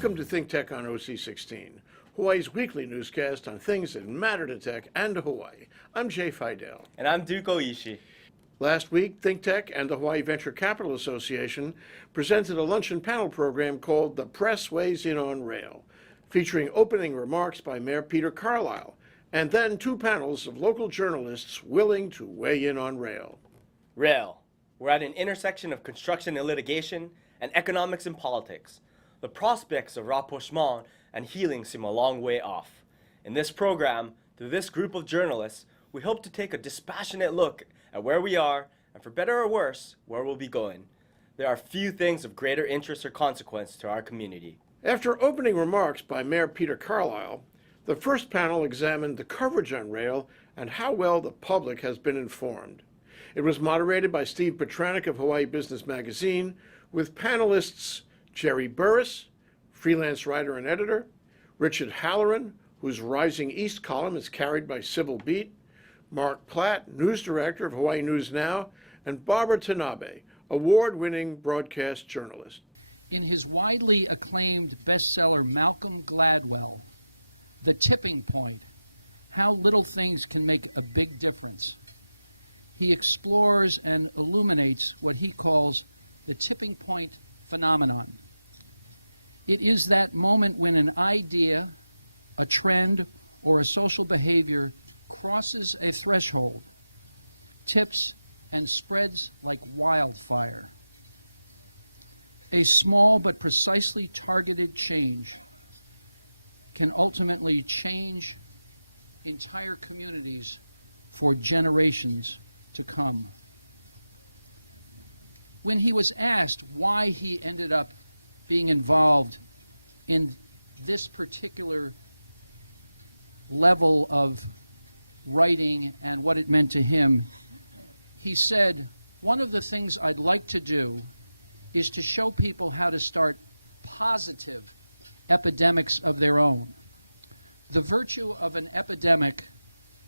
Welcome to ThinkTech on OC16, Hawaii's weekly newscast on things that matter to tech and to Hawaii. I'm Jay Fidell. And I'm Duke Oishi. Last week, ThinkTech and the Hawaii Venture Capital Association presented a luncheon panel program called The Press Weighs In on Rail, featuring opening remarks by Mayor Peter Carlisle, and then two panels of local journalists willing to weigh in on rail. Rail. We're at an intersection of construction and litigation, and economics and politics. The prospects of rapprochement and healing seem a long way off. In this program, through this group of journalists, we hope to take a dispassionate look at where we are, and for better or worse, where we'll be going. There are few things of greater interest or consequence to our community. After opening remarks by Mayor Peter Carlisle, the first panel examined the coverage on rail and how well the public has been informed. It was moderated by Steve Petranek of Hawaii Business Magazine, with panelists Jerry Burris, freelance writer and editor, Richard Halloran, whose Rising East column is carried by Sybil Beat, Mark Platte, news director of Hawaii News Now, and Barbara Tanabe, award-winning broadcast journalist. In his widely acclaimed bestseller, Malcolm Gladwell, The Tipping Point, How Little Things Can Make a Big Difference, he explores and illuminates what he calls the tipping point phenomenon. It is that moment when an idea, a trend, or a social behavior crosses a threshold, tips, and spreads like wildfire. A small but precisely targeted change can ultimately change entire communities for generations to come. When he was asked why he ended up being involved in this particular level of writing and what it meant to him, he said, one of the things I'd like to do is to show people how to start positive epidemics of their own. The virtue of an epidemic,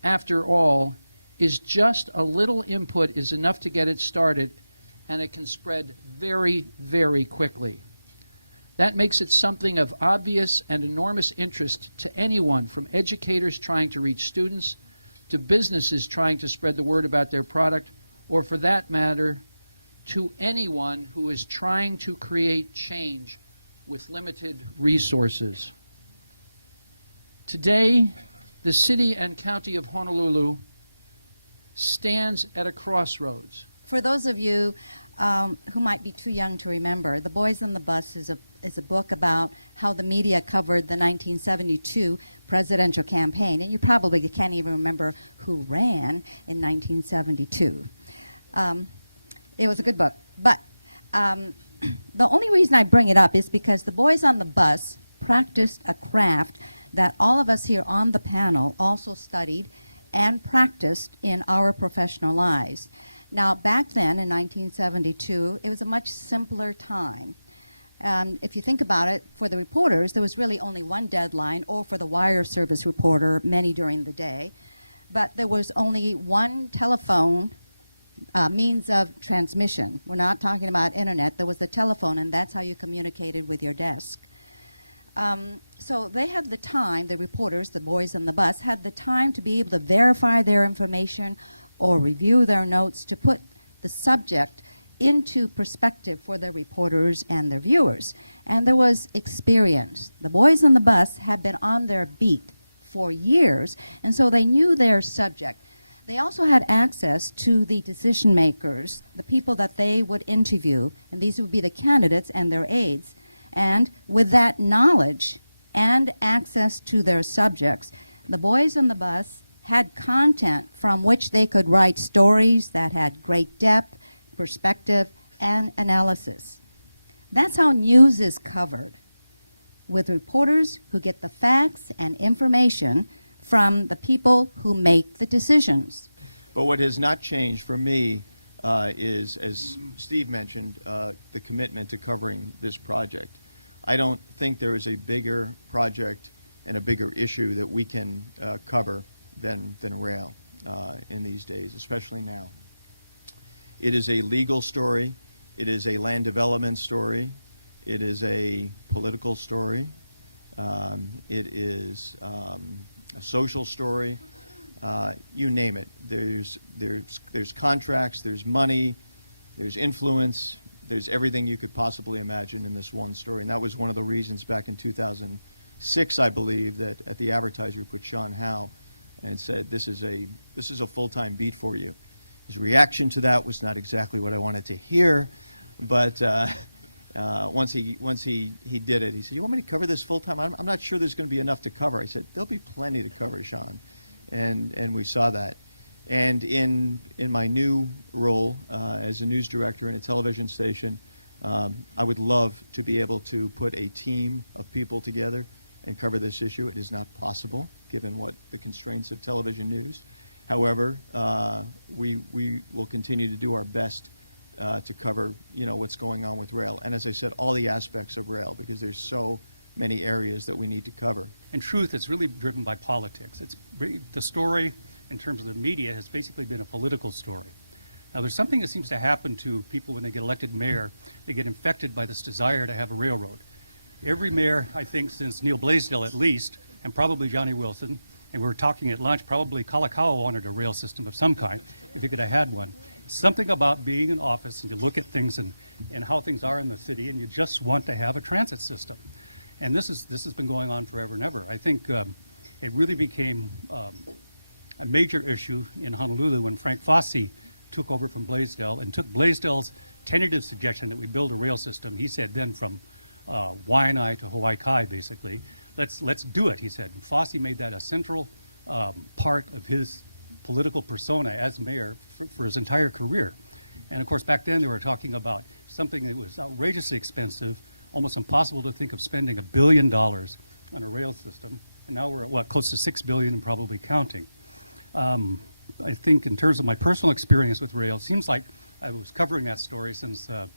after all, is just a little input is enough to get it started, and it can spread very, very quickly. That makes it something of obvious and enormous interest to anyone, from educators trying to reach students to businesses trying to spread the word about their product, or for that matter, to anyone who is trying to create change with limited resources. Today, the city and county of Honolulu stands at a crossroads. For those of you who might be too young to remember, The Boys on the Bus is a book about how the media covered the 1972 presidential campaign, and you probably can't even remember who ran in 1972. It was a good book, but the only reason I bring it up is because The Boys on the Bus practiced a craft that all of us here on the panel also studied and practiced in our professional lives. Now, back then in 1972, it was a much simpler time. If you think about it, for the reporters, there was really only one deadline, or for the wire service reporter, many during the day. But there was only one telephone means of transmission. We're not talking about internet. There was the telephone, and that's how you communicated with your desk. So they had the time, the reporters, the boys on the bus, had the time to be able to verify their information or review their notes to put the subject into perspective for the reporters and their viewers. And there was experience. The boys on the bus had been on their beat for years, and so they knew their subject. They also had access to the decision makers, the people that they would interview, and these would be the candidates and their aides. And with that knowledge and access to their subjects, the boys on the bus had content from which they could write stories that had great depth, perspective, and analysis. That's how news is covered, with reporters who get the facts and information from the people who make the decisions. But what has not changed for me is, as Steve mentioned, the commitment to covering this project. I don't think there is a bigger project and a bigger issue that we can cover than rail in these days, especially now. It is a legal story. It is a land development story. It is a political story. It is a social story. You name it. There's contracts, there's money, there's influence, there's everything you could possibly imagine in this one story. And that was one of the reasons back in 2006, I believe, that at the Advertiser we put Sean Howe and said, this is a full-time beat for you. His reaction to that was not exactly what I wanted to hear, but once he did it, he said, "You want me to cover this full-time? I'm not sure there's going to be enough to cover." I said, "There'll be plenty to cover, Sean." And we saw that. And in my new role as a news director in a television station, I would love to be able to put a team of people together and cover this issue. It is not possible, given what the constraints of television news. However, we will continue to do our best to cover, what's going on with rail. And as I said, all the aspects of rail, because there's so many areas that we need to cover. In truth, it's really driven by politics. The story, in terms of the media, has basically been a political story. Now, there's something that seems to happen to people when they get elected mayor. They get infected by this desire to have a railroad. Every mayor, I think, since Neal Blaisdell at least, and probably Johnny Wilson, and we were talking at lunch, probably Kalakaua wanted a rail system of some kind, if he could have had one. Something about being in office and you look at things and how things are in the city, and you just want to have a transit system. And this has been going on forever and ever. I think it really became a major issue in Honolulu when Frank Fosse took over from Blaisdell and took Blaisdell's tentative suggestion that we build a rail system. He said then from Waianae to Hawaii Kai, basically, let's do it, he said. And Fosse made that a central part of his political persona as mayor for his entire career. And of course, back then they were talking about something that was outrageously expensive, almost impossible to think of spending $1 billion on a rail system. And now we're at, close to $6 billion and probably counting. I think in terms of my personal experience with rail, it seems like I was covering that story since I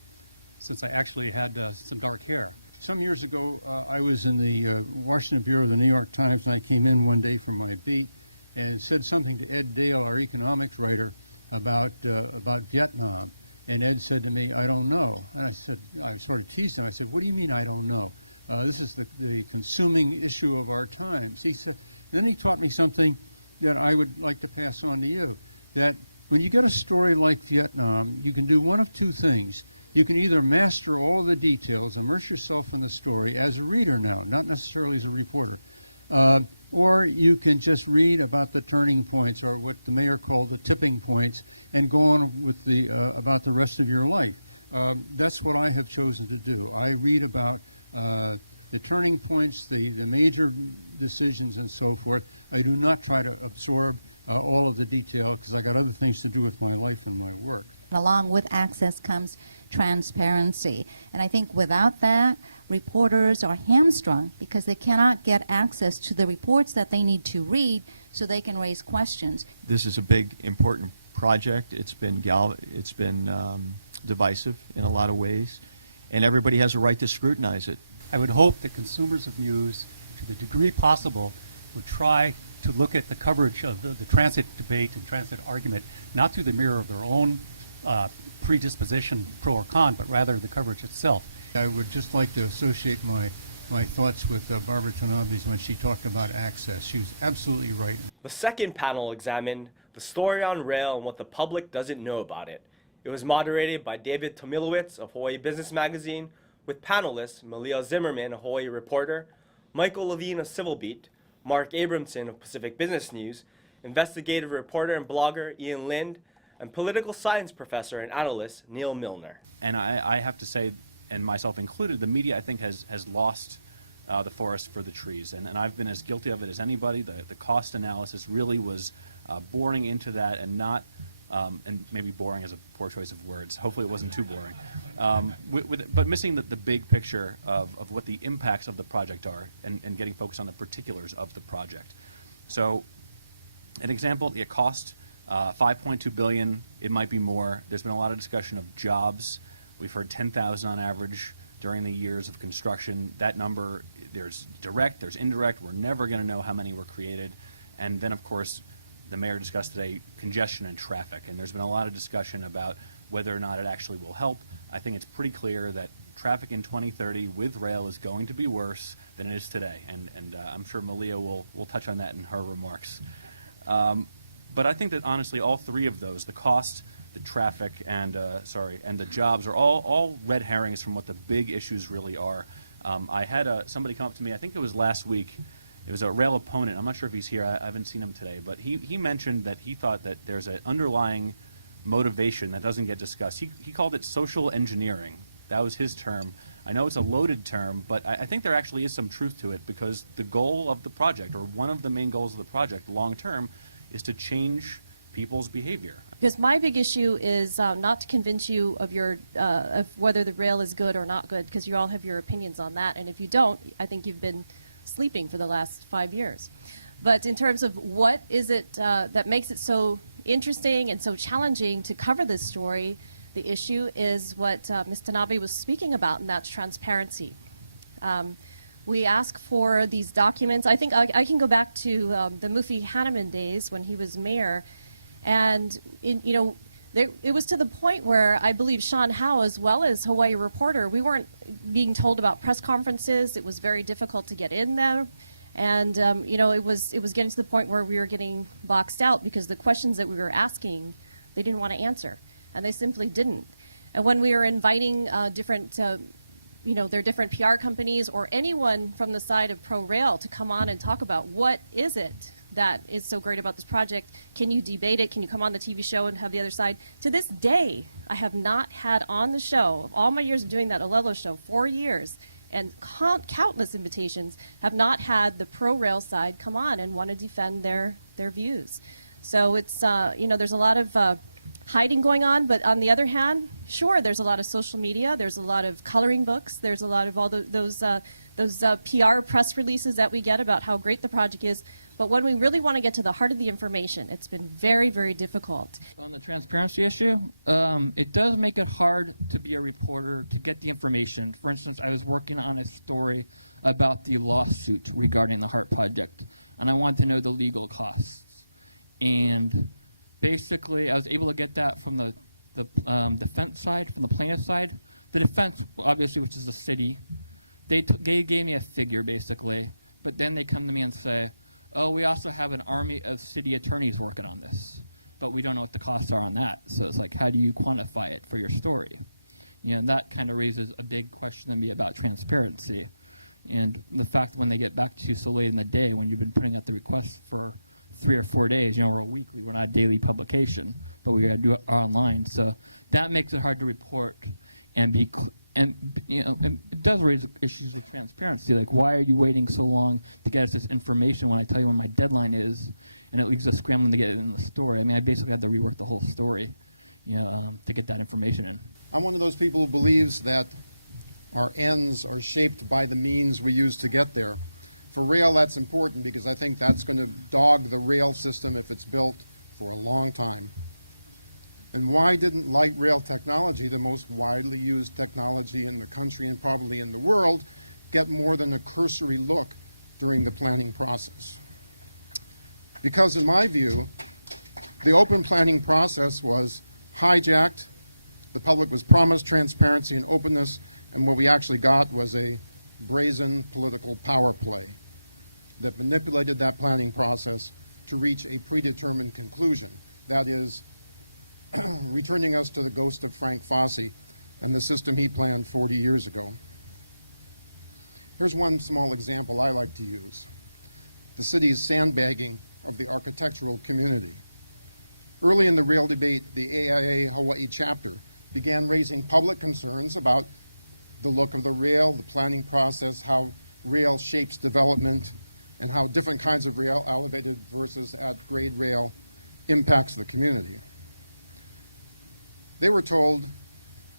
actually had some dark hair. Some years ago, I was in the Washington Bureau of the New York Times, and I came in one day from my beat and said something to Ed Dale, our economics writer, about Vietnam. And Ed said to me, "I don't know." And I sort of teased him. I said, "What do you mean I don't know? This is the consuming issue of our times." He said, and then he taught me something that I would like to pass on to you, that when you get a story like Vietnam, you can do one of two things. You can either master all the details, immerse yourself in the story as a reader now, not necessarily as a reporter, or you can just read about the turning points, or what the mayor called the tipping points, and go on with about the rest of your life. That's what I have chosen to do. I read about the turning points, the major decisions, and so forth. I do not try to absorb all of the detail, because I got other things to do with my life and my work. Along with access comes transparency. And I think without that, reporters are hamstrung because they cannot get access to the reports that they need to read so they can raise questions. This is a big, important project. It's been divisive in a lot of ways, and everybody has a right to scrutinize it. I would hope that consumers of news, to the degree possible, would try to look at the coverage of the transit debate and transit argument, not through the mirror of their own predisposition, pro or con, but rather the coverage itself. I would just like to associate my thoughts with Barbara Tanabe's when she talked about access. She was absolutely right. The second panel examined the story on rail and what the public doesn't know about it. It was moderated by David Tomilowicz of Hawaii Business Magazine, with panelists Malia Zimmerman, a Hawaii reporter, Michael Levine of Civil Beat, Mark Abramson of Pacific Business News, investigative reporter and blogger Ian Lind, and political science professor and analyst Neal Milner. And I have to say, and myself included, the media, I think, has lost the forest for the trees. And I've been as guilty of it as anybody. The cost analysis really was boring into that and not, and maybe boring is a poor choice of words. Hopefully it wasn't too boring. But missing the big picture of what the impacts of the project are and getting focused on the particulars of the project. So an example, the cost, $5.2 billion, it might be more. There's been a lot of discussion of jobs. We've heard 10,000 on average during the years of construction. That number, there's direct, there's indirect. We're never going to know how many were created. And then, of course, the mayor discussed today congestion and traffic. And there's been a lot of discussion about whether or not it actually will help. I think it's pretty clear that traffic in 2030 with rail is going to be worse than it is today, and I'm sure Malia will touch on that in her remarks. But I think that honestly, all three of those, the cost, the traffic, and the jobs, are all red herrings from what the big issues really are. I had somebody come up to me, I think it was last week. It was a rail opponent. I'm not sure if he's here. I haven't seen him today, but he mentioned that he thought that there's an underlying motivation that doesn't get discussed. He called it social engineering. That was his term. I know it's a loaded term, but I think there actually is some truth to it, because the goal of the project, or one of the main goals of the project long term, is to change people's behavior. Because my big issue is not to convince you of of whether the rail is good or not good, because you all have your opinions on that, and if you don't, I think you've been sleeping for the last 5 years. But in terms of what is it that makes it so interesting and so challenging to cover this story, the issue is what Ms. Tanabe was speaking about, and that's transparency. We ask for these documents. I think I can go back to the Mufi Hanneman days when he was mayor, and it was to the point where I believe Sean Howe, as well as Hawaii Reporter, we weren't being told about press conferences. It was very difficult to get in there. And, it was getting to the point where we were getting boxed out because the questions that we were asking, they didn't want to answer. And they simply didn't. And when we were inviting their different PR companies or anyone from the side of ProRail to come on and talk about what is it that is so great about this project, can you debate it, can you come on the TV show and have the other side? To this day, I have not had on the show, of all my years of doing that Olelo show, 4 years, and countless invitations, have not had the ProRail side come on and want to defend their views. So it's, there's a lot of hiding going on, but on the other hand, sure, there's a lot of social media, there's a lot of coloring books, there's a lot of all those PR press releases that we get about how great the project is. But when we really want to get to the heart of the information, it's been very, very difficult. On the transparency issue, it does make it hard to be a reporter to get the information. For instance, I was working on a story about the lawsuit regarding the HART project, and I wanted to know the legal costs. And basically, I was able to get that from the defense side, from the plaintiff side. The defense, obviously, which is the city, they gave me a figure, basically, but then they come to me and say, oh, we also have an army of city attorneys working on this, but we don't know what the costs are on that. So it's like, how do you quantify it for your story? And that kind of raises a big question to me about transparency. And the fact that when they get back to you so late in the day, when you've been putting out the requests for 3 or 4 days, we're a weekly, we're not a daily publication, but we gotta do it online. So that makes it hard to report and it does raise issues with transparency. Like, why are you waiting so long to get us this information when I tell you when my deadline is, and it leaves us scrambling to get it in the story? I mean, I basically had to rework the whole story, to get that information in. I'm one of those people who believes that our ends are shaped by the means we use to get there. For rail, that's important because I think that's going to dog the rail system if it's built for a long time. And why didn't light rail technology, the most widely used technology in the country and probably in the world, get more than a cursory look during the planning process? Because in my view, the open planning process was hijacked, the public was promised transparency and openness, and what we actually got was a brazen political power play that manipulated that planning process to reach a predetermined conclusion. That is, returning us to the ghost of Frank Fosse and the system he planned 40 years ago. Here's one small example I like to use. The city's sandbagging of the architectural community. Early in the rail debate, the AIA Hawaii chapter began raising public concerns about the look of the rail, the planning process, how rail shapes development, and how different kinds of rail, elevated versus at-grade rail, impacts the community. They were told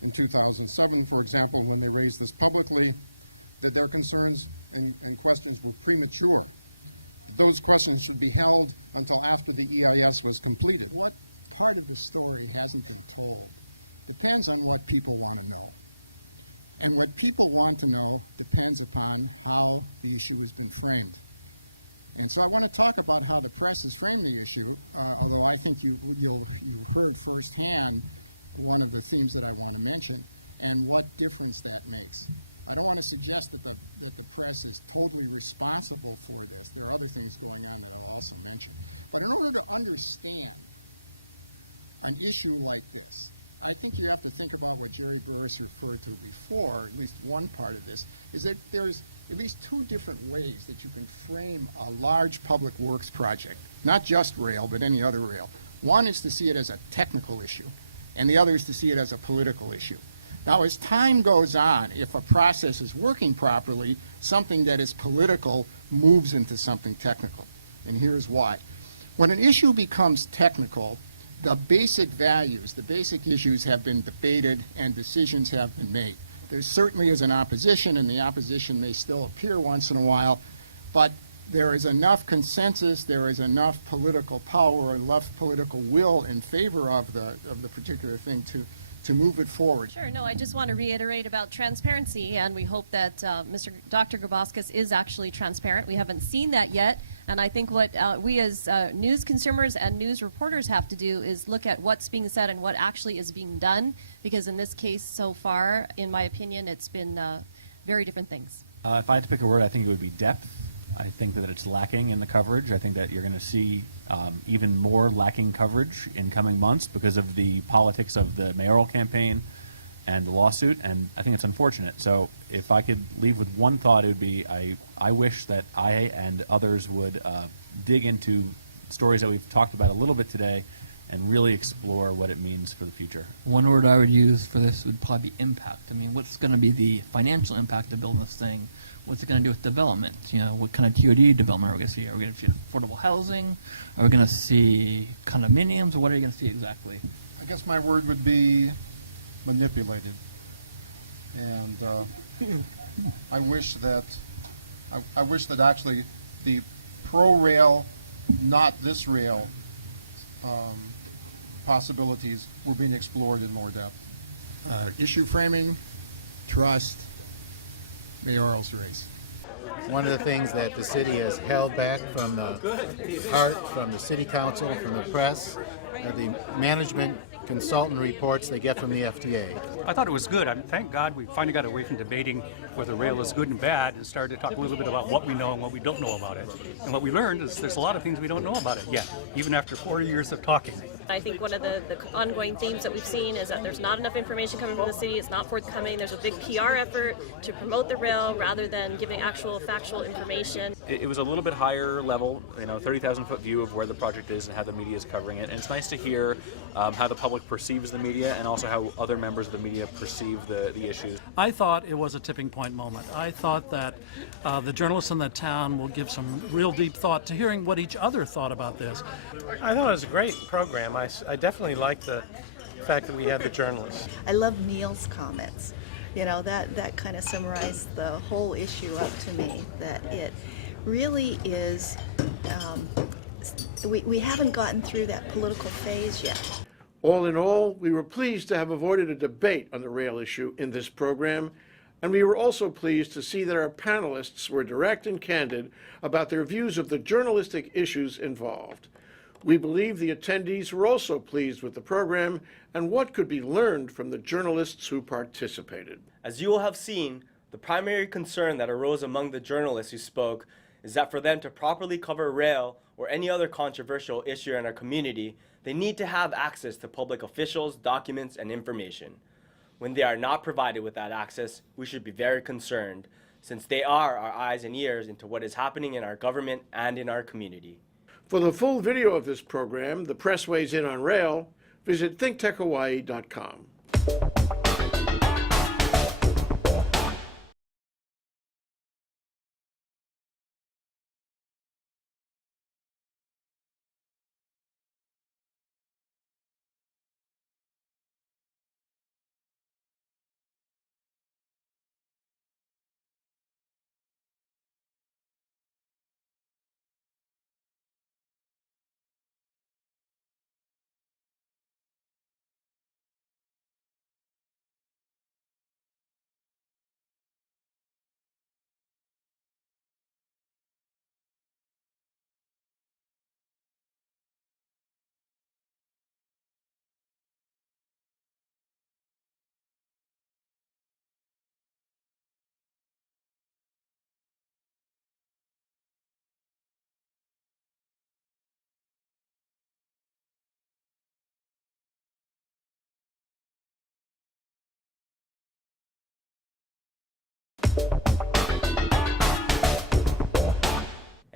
in 2007, for example, when they raised this publicly, that their concerns and questions were premature. That those questions should be held until after the EIS was completed. What part of the story hasn't been told depends on what people want to know. And what people want to know depends upon how the issue has been framed. And so I want to talk about how the press has framed the issue, although I think you heard firsthand one of the themes that I want to mention, and what difference that makes. I don't want to suggest that the press is totally responsible for this. There are other things going on that I'll also mention. But in order to understand an issue like this, I think you have to think about what Jerry Burris referred to before, at least one part of this, is that there's at least two different ways that you can frame a large public works project, not just rail, but any other rail. One is to see it as a technical issue, and the other is to see it as a political issue. Now, as time goes on, if a process is working properly, something that is political moves into something technical. And here's why. When an issue becomes technical, the basic values, the basic issues have been debated and decisions have been made. There certainly is an opposition, and the opposition may still appear once in a while, but there is enough consensus, there is enough political power, enough political will in favor of the particular thing to move it forward. Sure. No, I just want to reiterate about transparency, and we hope that Dr. Grabowskis is actually transparent. We haven't seen that yet, and I think what we as news consumers and news reporters have to do is look at what's being said and what actually is being done, because in this case so far, in my opinion, it's been very different things. If I had to pick a word, I think it would be depth. I think that it's lacking in the coverage. I think that you're going to see even more lacking coverage in coming months because of the politics of the mayoral campaign and the lawsuit, and I think it's unfortunate. So if I could leave with one thought, it would be I wish that I and others would dig into stories that we've talked about a little bit today and really explore what it means for the future. One word I would use for this would probably be impact. I mean, what's going to be the financial impact of building this thing? What's it going to do with development? You know, what kind of TOD development are we going to see? Are we going to see affordable housing? Are we going to see condominiums? What are you going to see exactly? I guess my word would be manipulated. And I wish that actually the pro-rail, not this rail possibilities were being explored in more depth. Issue framing, trust, mayoral's race. One of the things that the city has held back from the city council, from the press, the management consultant reports they get from the FDA. I thought it was good. Thank God we finally got away from debating whether rail is good and bad and started to talk a little bit about what we know and what we don't know about it. And what we learned is there's a lot of things we don't know about it yet, even after 40 years of talking. I think one of the ongoing themes that we've seen is that there's not enough information coming from the city. It's not forthcoming. There's a big PR effort to promote the rail rather than giving actual factual information. It was a little bit higher level, 30,000-foot view of where the project is and how the media is covering it. And it's nice to hear how the public perceives the media and also how other members of the media perceive the issues. I thought it was a tipping point moment. I thought that the journalists in the town will give some real deep thought to hearing what each other thought about this. I thought it was a great program. I definitely like the fact that we had the journalists. I love Neal's comments. That kind of summarized the whole issue up to me, that it really is, we haven't gotten through that political phase yet. All in all, we were pleased to have avoided a debate on the rail issue in this program, and we were also pleased to see that our panelists were direct and candid about their views of the journalistic issues involved. We believe the attendees were also pleased with the program and what could be learned from the journalists who participated. As you will have seen, the primary concern that arose among the journalists who spoke is that for them to properly cover rail or any other controversial issue in our community, they need to have access to public officials, documents, and information. When they are not provided with that access, we should be very concerned, since they are our eyes and ears into what is happening in our government and in our community. For the full video of this program, The Press Weighs In on Rail, visit thinktechhawaii.com.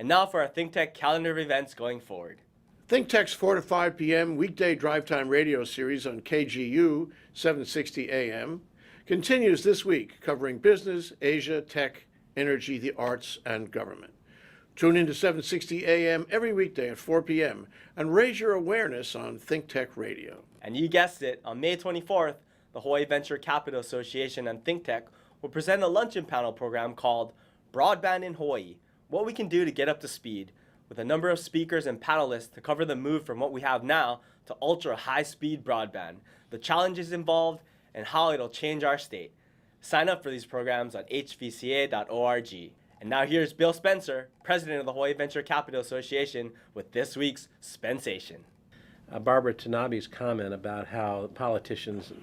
And now for our ThinkTech calendar of events going forward. ThinkTech's 4 to 5 p.m. weekday drive time radio series on KGU 760 AM continues this week, covering business, Asia, tech, energy, the arts, and government. Tune in to 760 AM every weekday at 4 p.m. and raise your awareness on ThinkTech Radio. And you guessed it, on May 24th, the Hawaii Venture Capital Association and ThinkTech will present a luncheon panel program called Broadband in Hawaii, What We Can Do to Get Up to Speed, with a number of speakers and panelists to cover the move from what we have now to ultra high-speed broadband, the challenges involved, and how it'll change our state. Sign up for these programs on hvca.org. And now here's Bill Spencer, president of the Hawaii Venture Capital Association, with this week's Spensation. Barbara Tanabe's comment about how politicians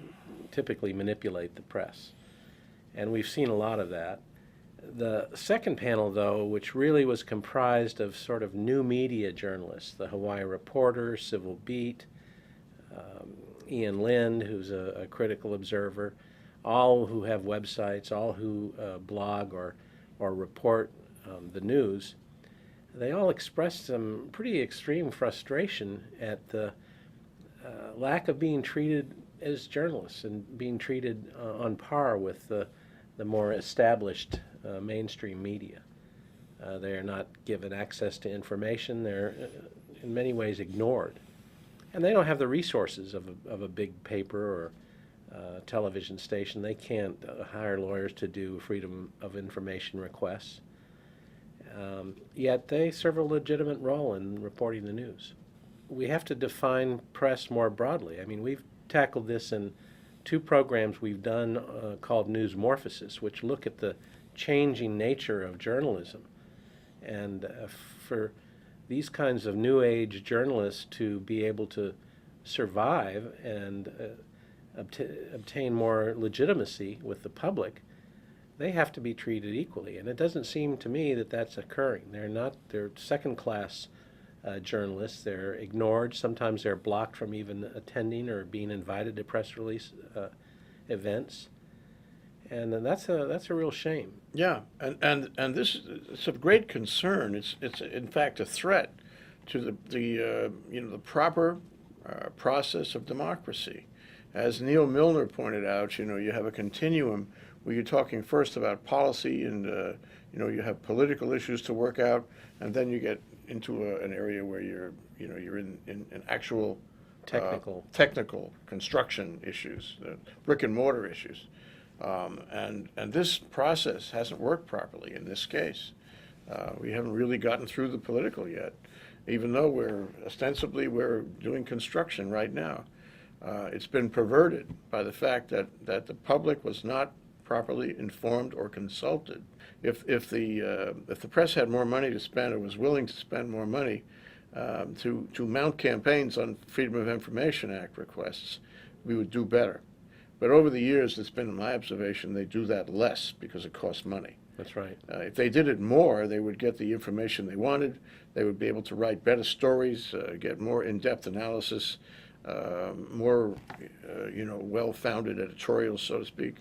typically manipulate the press. And we've seen a lot of that. The second panel, though, which really was comprised of sort of new media journalists, the Hawaii Reporter, Civil Beat, Ian Lind, who's a critical observer, all who have websites, all who blog or report the news, they all expressed some pretty extreme frustration at the lack of being treated as journalists and being treated on par with the more established mainstream media. They are not given access to information. They're in many ways ignored. And they don't have the resources of a big paper or television station. They can't hire lawyers to do freedom of information requests. Yet they serve a legitimate role in reporting the news. We have to define press more broadly. I mean, we've tackled this in two programs we've done called Newsmorphosis, which look at the changing nature of journalism. And for these kinds of new age journalists to be able to survive and obtain more legitimacy with the public, they have to be treated equally. And it doesn't seem to me that that's occurring. They're second-class journalists. They're ignored. Sometimes they're blocked from even attending or being invited to press release events. And that's a real shame. Yeah, and this is of great concern. It's in fact a threat to the proper process of democracy. As Neal Milner pointed out, you have a continuum where you're talking first about policy and you have political issues to work out, and then you get into an area where you're in actual technical construction issues, brick and mortar issues. And this process hasn't worked properly in this case. We haven't really gotten through the political yet, even though we're doing construction right now. It's been perverted by the fact that the public was not properly informed or consulted. If the press had more money to spend or was willing to spend more money to mount campaigns on Freedom of Information Act requests, we would do better. But over the years, it's been my observation, they do that less because it costs money. That's right. If they did it more, they would get the information they wanted. They would be able to write better stories, get more in-depth analysis, more, well-founded editorials, so to speak,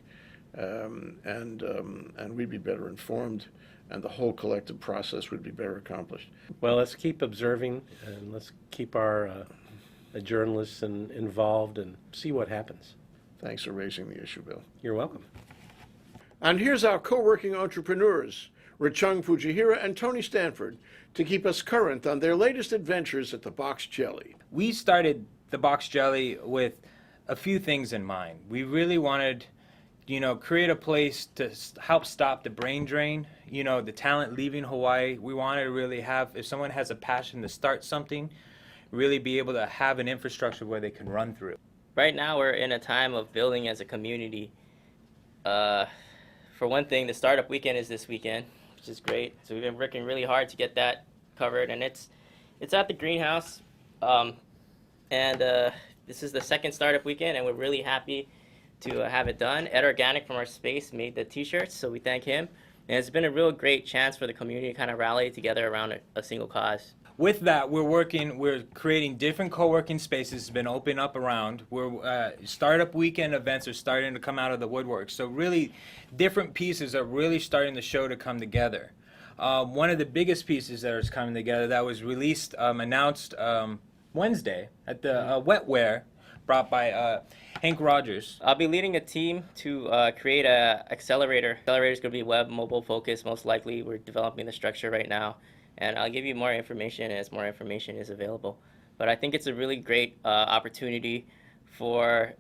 and we'd be better informed, and the whole collective process would be better accomplished. Well, let's keep observing, and let's keep our journalists involved and see what happens. Thanks for raising the issue, Bill. You're welcome. And here's our co-working entrepreneurs, Richung Fujihira and Tony Stanford, to keep us current on their latest adventures at the Box Jelly. We started the Box Jelly with a few things in mind. We really wanted, create a place to help stop the brain drain, the talent leaving Hawaii. We wanted to really have, if someone has a passion to start something, really be able to have an infrastructure where they can run through. Right now we're in a time of building as a community. For one thing, the startup weekend is this weekend, which is great. So we've been working really hard to get that covered, and it's at the greenhouse. This is the second startup weekend, and we're really happy to have it done. Ed Organic from our space made the t-shirts, so we thank him. And it's been a real great chance for the community to kind of rally together around a single cause. With that, we're creating different co-working spaces that's been opened up around. Startup weekend events are starting to come out of the woodwork. So really, different pieces are really starting the show to come together. one of the biggest pieces that is coming together that was released, announced Wednesday at the Wetware, brought by Hank Rogers. I'll be leading a team to create a accelerator. Accelerator is going to be web, mobile focused, most likely. We're developing the structure right now, and I'll give you more information as more information is available. But I think it's a really great opportunity for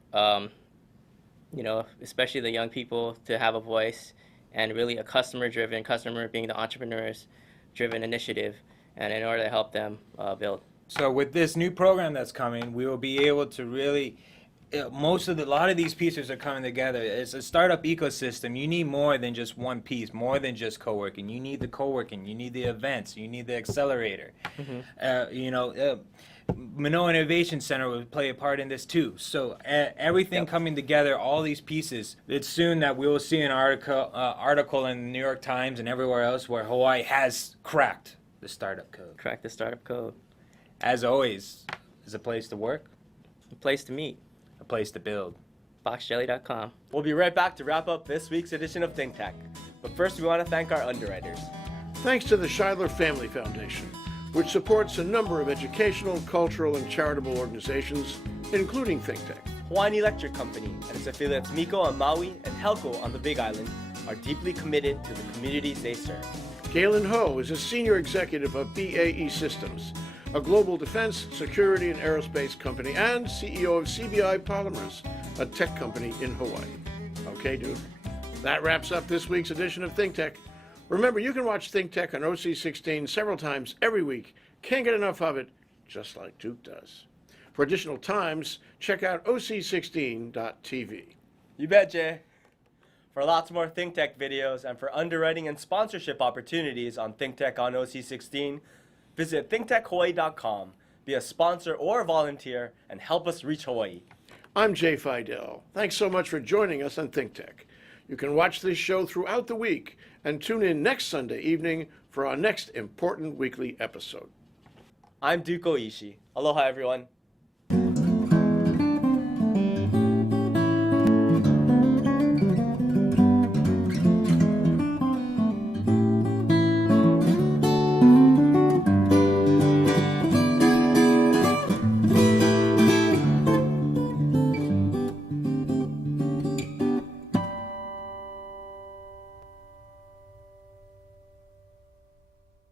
especially the young people to have a voice, and really a customer-driven, customer being the entrepreneurs-driven initiative, and in order to help them build. So with this new program that's coming, we will be able to really, a lot of these pieces are coming together. It's a startup ecosystem. You need more than just one piece, more than just co-working. You need the co-working, you need the events, you need the accelerator. Manoa Innovation Center will play a part in this too. So everything coming together, all these pieces. It's soon that we will see an article in the New York Times and everywhere else where Hawaii has cracked the startup code. Cracked the startup code. As always, is a place to work, a place to meet, a place to build. Boxjelly.com. We'll be right back to wrap up this week's edition of ThinkTech. But first, we want to thank our underwriters. Thanks to the Scheidler Family Foundation, which supports a number of educational, cultural, and charitable organizations, including ThinkTech. Hawaiian Electric Company and its affiliates Miko on Maui and Helco on the Big Island are deeply committed to the communities they serve. Galen Ho is a senior executive of BAE Systems, a global defense, security, and aerospace company, and CEO of CBI Polymers, a tech company in Hawaii. Okay, dude. That wraps up this week's edition of ThinkTech. Remember, you can watch ThinkTech on OC16 several times every week. Can't get enough of it, just like Duke does. For additional times, check out OC16.tv. You bet, Jay. For lots more ThinkTech videos and for underwriting and sponsorship opportunities on ThinkTech on OC16, visit thinktechhawaii.com, be a sponsor or volunteer, and help us reach Hawaii. I'm Jay Fidell. Thanks so much for joining us on ThinkTech. You can watch this show throughout the week and tune in next Sunday evening for our next important weekly episode. I'm Duke Oishi. Aloha, everyone.